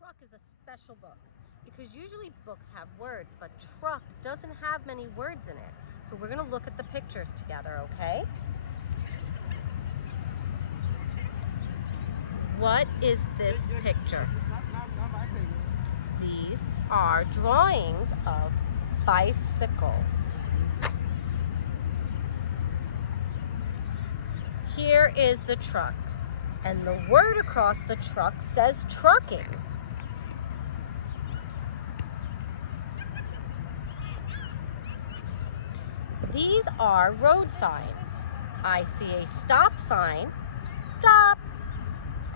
truck is a special book because usually books have words, but truck doesn't have many words in it. So we're going to look at the pictures together, okay? What is this picture? These are drawings of bicycles. Here is the truck, and the word across the truck says trucking. These are road signs. I see a stop sign, stop,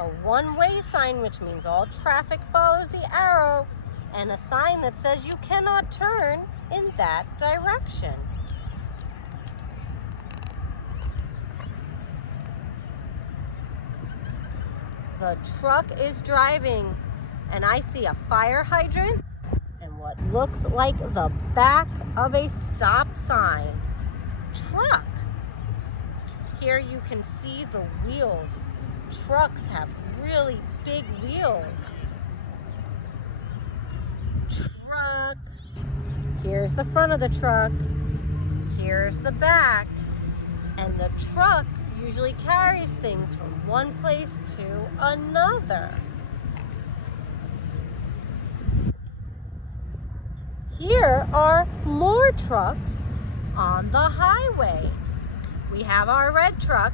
a one-way sign, which means all traffic follows the arrow, and a sign that says you cannot turn in that direction. The truck is driving, and I see a fire hydrant and what looks like the back of a stop sign. Truck. Here you can see the wheels. Trucks have really big wheels. Truck. Here's the front of the truck. Here's the back. And the truck usually carries things from one place to another. Here are more trucks on the highway. We have our red truck,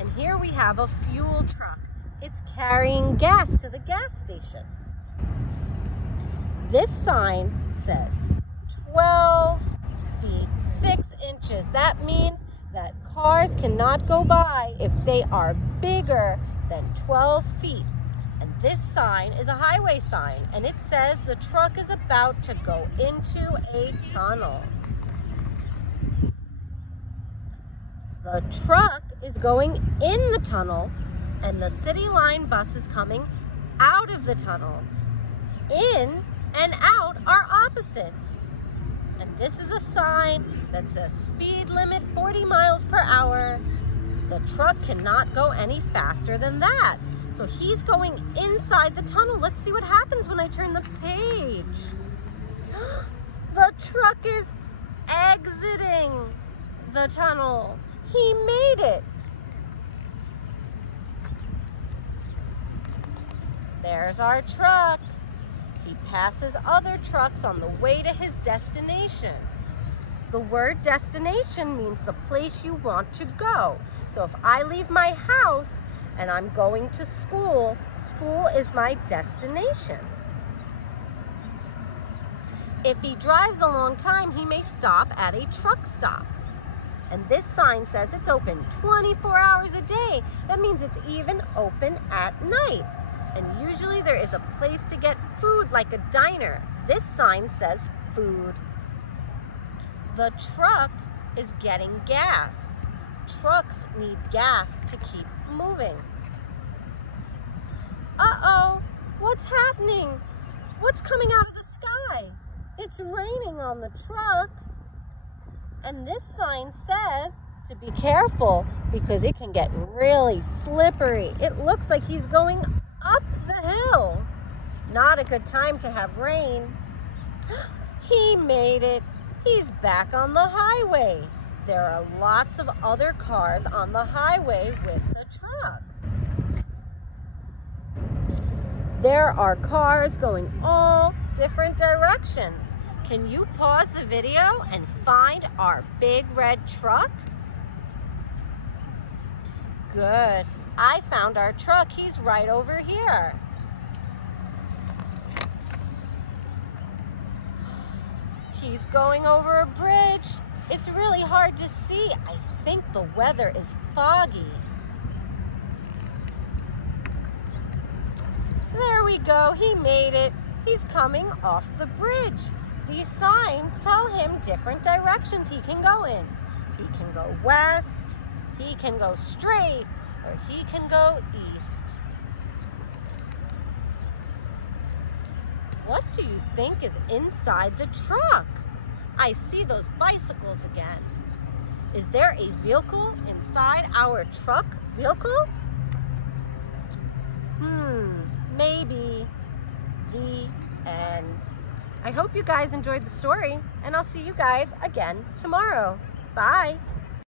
and here we have a fuel truck. It's carrying gas to the gas station. This sign says 12 feet 6 inches. That means that cars cannot go by if they are bigger than 12 feet. And this sign is a highway sign, and it says the truck is about to go into a tunnel. The truck is going in the tunnel, and the City Line bus is coming out of the tunnel. In and out are opposites. And this is a sign that says speed limit 40 miles per hour. The truck cannot go any faster than that. So he's going inside the tunnel. Let's see what happens when I turn the page. The truck is exiting the tunnel. He made it. There's our truck. He passes other trucks on the way to his destination. The word destination means the place you want to go. So if I leave my house and I'm going to school, school is my destination. If he drives a long time, he may stop at a truck stop. And this sign says it's open 24 hours a day. That means it's even open at night. And usually there is a place to get food, like a diner. This sign says food. The truck is getting gas. Trucks need gas to keep moving. Uh-oh, what's happening? What's coming out of the sky? It's raining on the truck. And this sign says to be careful because it can get really slippery. It looks like he's going up the hill. Not a good time to have rain. He made it. He's back on the highway. There are lots of other cars on the highway with the truck. There are cars going all different directions. Can you pause the video and find our big red truck? Good. I found our truck. He's right over here. He's going over a bridge. It's really hard to see. I think the weather is foggy. There we go. He made it. He's coming off the bridge. These signs tell him different directions he can go in. He can go west, he can go straight, or he can go east. What do you think is inside the truck? I see those bicycles again. Is there a vehicle inside our truck vehicle? Maybe. I hope you guys enjoyed the story, and I'll see you guys again tomorrow. Bye.